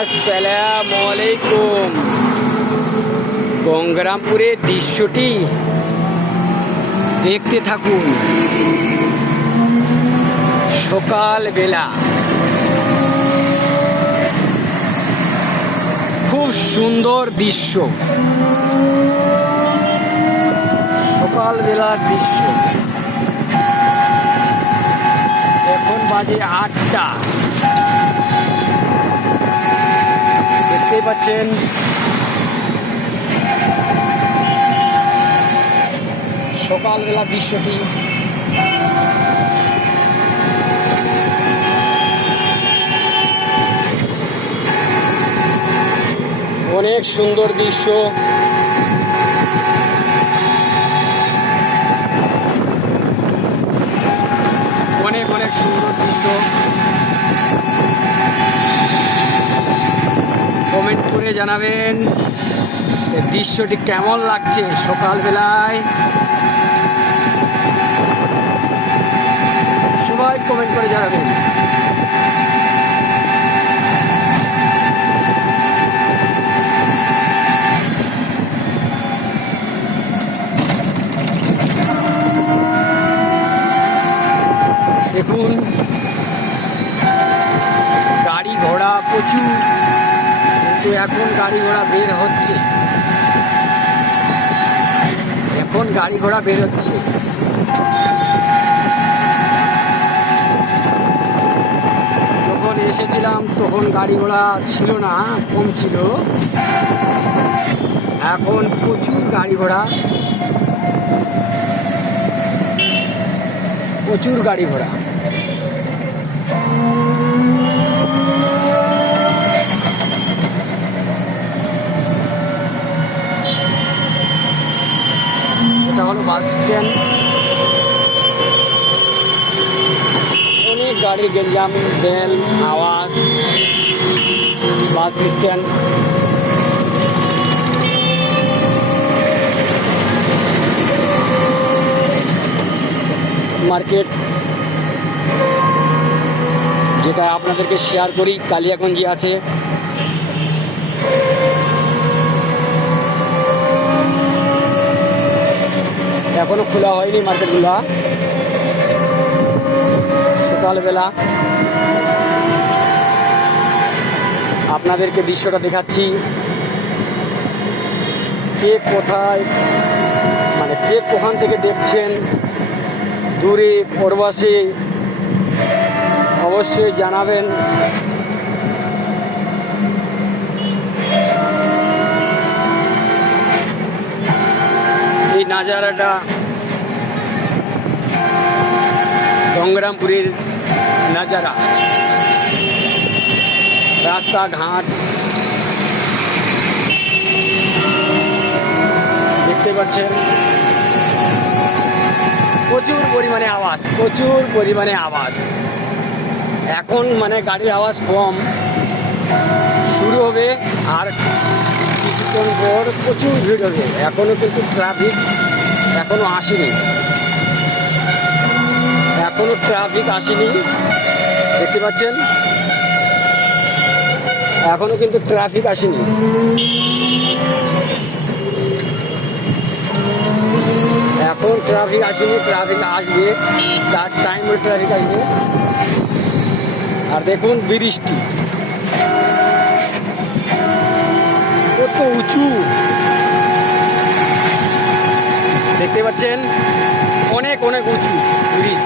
আসসালামু আলাইকুম। গঙ্গারামপুরের দৃশ্যটি দেখতে থাকুন। সকালবেলা। খুব সুন্দর দৃশ্য। সকালবেলার দৃশ্য। এখন বাজে আটটা। দেখতেই পাচ্ছেন। সকালবেলা দৃশ্যটি। অনেক সুন্দর দৃশ্য। অনেক অনেক সুন্দর দৃশ্য কমেন্ট করে জানাবেন। দৃশ্যটি কেমন লাগছে সকালবেলায়? সবাই কমেন্ট করে জানাবেন দেখুন গাড়ি ঘোড়া প্রচুর কিন্তু এখন গাড়ি ঘোড়া বের হচ্ছে। এখন গাড়ি ঘোড়া বের হচ্ছে। যখন এসেছিলাম, তখন গাড়ি ঘোড়া ছিল না, কম ছিল। এখন প্রচুর গাড়ি ঘোড়া। প্রচুর গাড়ি ঘোড়া। হলো বাস স্ট্যান্ড। অনেক গাড়ির গেঞ্জাম, বেল, আওয়াজ, বাস স্ট্যান্ড। মার্কেট, যেটা আপনাদেরকে শেয়ার করি, কালিয়াগঞ্জে আছে। এখনও খোলা হয়নি মার্কেটগুলো। সকালবেলা। আপনাদেরকে দৃশ্যটা দেখাচ্ছি। কে কোথায় মানে কে কোখান থেকে দেখছেন? দূরে পরবাসে অবশ্যই জানাবেন। এই নাজারাটা গঙ্গরামপুরের নাজারা। রাস্তাঘাট। দেখতে পাচ্ছেন? প্রচুর পরিমাণে আওয়াজ, প্রচুর পরিমাণে আওয়াজ। এখন মানে গাড়ির আওয়াজ কম। শুরু হবে আর কিছুক্ষণ পর প্রচুর ভিড় হবে। এখনও কিন্তু ট্রাফিক এখনও আসেনি। এখনও ট্রাফিক আসেনি। দেখতে পাচ্ছেন? এখনও কিন্তু ট্রাফিক আসেনি। এখন ট্রাফিক আসেনি ট্রাফিক আসবে। তার টাইমে ট্রাফিক আসবে। আর দেখুন বৃষ্টি। কত উঁচু। দেখতে পাচ্ছেন? অনেক অনেক উঁচু। ব্রিজ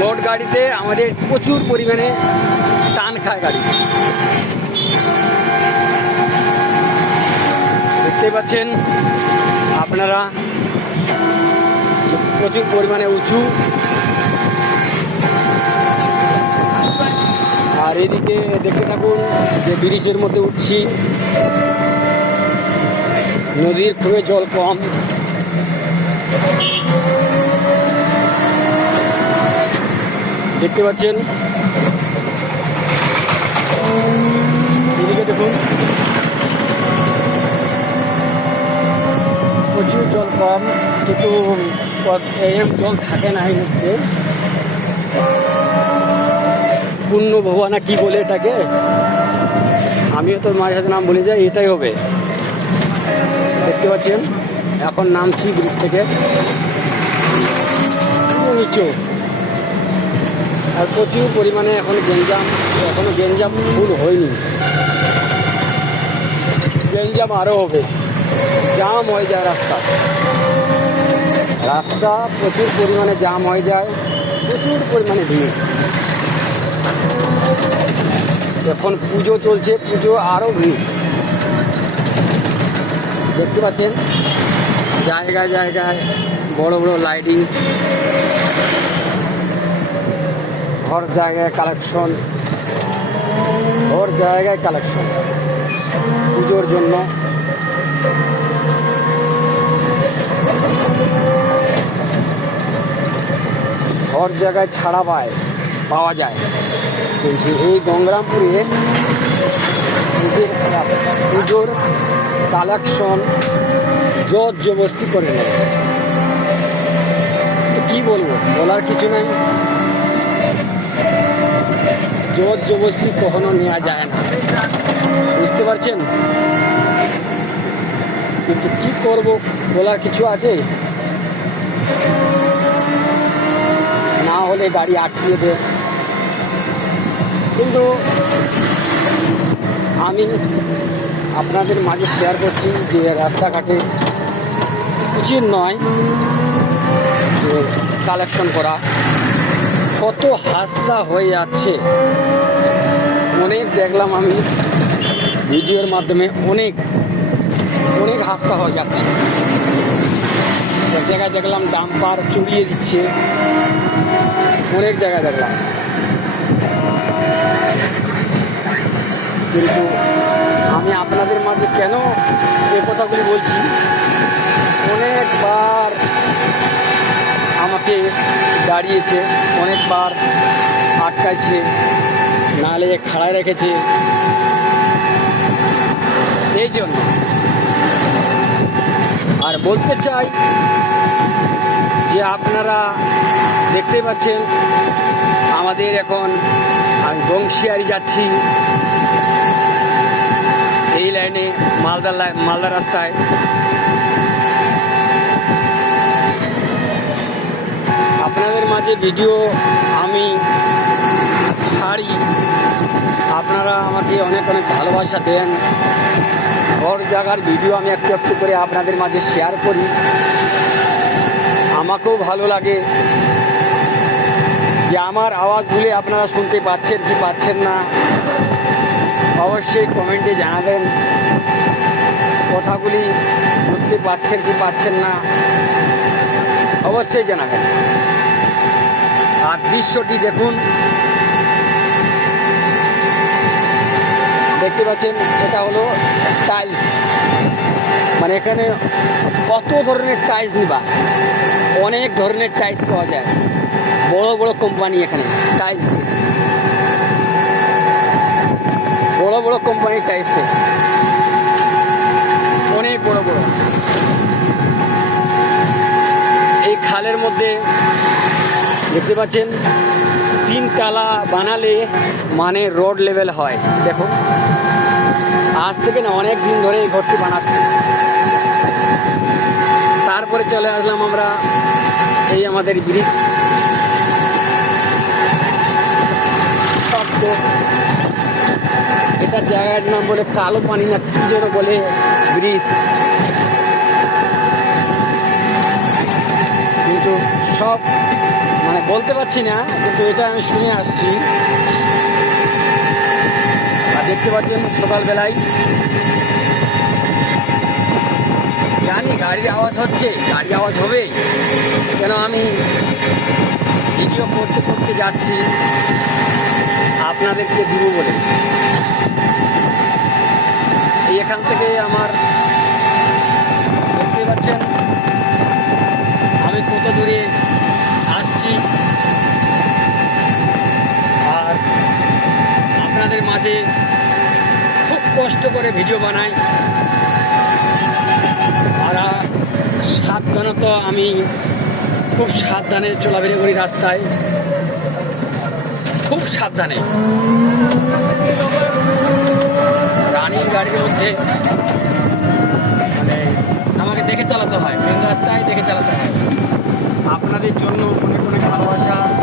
লোড গাড়িতে আমাদের প্রচুর পরিমাণে টান খায় গাড়ি। দেখতে পাচ্ছেন, আপনারা প্রচুর পরিমাণে উঁচু। আর এদিকে দেখতে থাকুন যে ব্রিজের মধ্যে উঠছি। নদীর খুবই জল কম। দেখতে পাচ্ছেন? এদিকে দেখুন। প্রচুর জল কম কিন্তু জল থাকে না এই মধ্যে পূর্ণ ভবা না কি বলে এটাকে? আমিও তো মাঝে নাম বলে যাই এটাই হবে। দেখতে পাচ্ছেন? এখন নামছি ব্রিজ থেকে। নিচু। আর প্রচুর পরিমাণে এখন গেঞ্জাম, এখনও গেঞ্জাম ফুল হয়নি। গেঞ্জাম আরও হবে। জাম হয়ে যায় রাস্তা। রাস্তা প্রচুর পরিমাণে জাম হয়ে যায়। প্রচুর পরিমাণে ভিড়। এখন পুজো চলছে, পুজো আরও ভিড়। দেখতে পাচ্ছেন? জায়গায় জায়গায় বড় বড় লাইটিং ঘর জায়গায় কালেকশন ঘর জায়গায় কালেকশন পুজোর জন্য। ঘর জায়গায় ছাড়া পায়, পাওয়া যায়। কিন্তু এই গঙ্গারামপুরে পুজোর কালেকশন জোর জবস্তি করে নেয়। তো কি বলব? বলার কিছু নাই। জোর জবস্তি কখনো নেওয়া যায় না। বুঝতে পারছেন? কিন্তু কি করব? বলার কিছু আছে? না হলে গাড়ি আটকিয়ে দেয় কিন্তু আমি আপনাদের মাঝে শেয়ার করছি যে রাস্তাঘাটে উচিত নয় যে কালেকশন করা। কত হাস্যা হয়ে যাচ্ছে। অনেক দেখলাম আমি ভিডিওর মাধ্যমে অনেক অনেক হাস্যা হয়ে যাচ্ছে। এক জায়গায় দেখলাম ডাম্পার চুরিয়ে দিচ্ছে। অনেক জায়গায় দেখলাম। কিন্তু আমি আপনাদের মাঝে কেন এ কথাগুলি বলছি? অনেকবার আমাকে দাঁড়িয়েছে, অনেকবার আটকাইছে, নালে খাড়ায় রেখেছে। এই জন্য। আর বলতে চাই যে আপনারা দেখতে পাচ্ছেন, আমাদের এখন আমি বংশিয়ারি যাচ্ছি। এই লাইনে মালদা লাই- মালদা রাস্তায়। আপনাদের মাঝে ভিডিও আমি ছাড়ি। আপনারা আমাকে অনেক অনেক ভালোবাসা দেন। ঘর জায়গার ভিডিও আমি একটু একটু করে আপনাদের মাঝে শেয়ার করি। আমাকেও ভালো লাগে যে আমার আওয়াজগুলি আপনারা শুনতে পাচ্ছেন কি পাচ্ছেন না। অবশ্যই কমেন্টে জানাবেন। কথাগুলি বুঝতে পারছেন কি পাচ্ছেন না, অবশ্যই জানাবেন। আর দৃশ্যটি দেখুন। দেখতে পাচ্ছেন, এটা হলো টাইলস। মানে এখানে কত ধরনের টাইলস নিবা? অনেক ধরনের টাইলস পাওয়া যায়। বড় বড় কোম্পানি এখানে, টাইলসের। বড় বড় কোম্পানির টাইলসের অনেক বড় বড়। এই খালের মধ্যে দেখতে পাচ্ছেন, তিন তালা বানালে মানে রোড লেভেল হয়। দেখো আজ থেকে না অনেক দিন ধরে এই ঘরটি বানাচ্ছে। তারপরে চলে আসলাম আমরা এই আমাদের ব্রিজ। এটার জায়গার নাম বলে কালো পানি না, কি যেন বলে ব্রিজ। কিন্তু সব মানে বলতে পারছি না, কিন্তু এটা আমি শুনে আসছি। আর দেখতে পাচ্ছেন সকালবেলায়। জানি গাড়ির আওয়াজ হচ্ছে গাড়ির আওয়াজ হবে। কেন আমি ভিডিও করতে করতে যাচ্ছি, আপনাদেরকে দিব বলে। এখান থেকে আমার দেখতে পাচ্ছেন, আমি কত দূরে আসছি। আর আপনাদের মাঝে খুব কষ্ট করে ভিডিও বানাই। আর সাবধানত আমি খুব সাবধানে চলাফেরা করি রাস্তায়। খুব সাবধানে। গাড়ির মধ্যে। মানে আমাকে দেখে চালাতে হয়। মেন রাস্তায় দেখে চালাতে হয়। আপনাদের জন্য অনেক অনেক ভালোবাসা।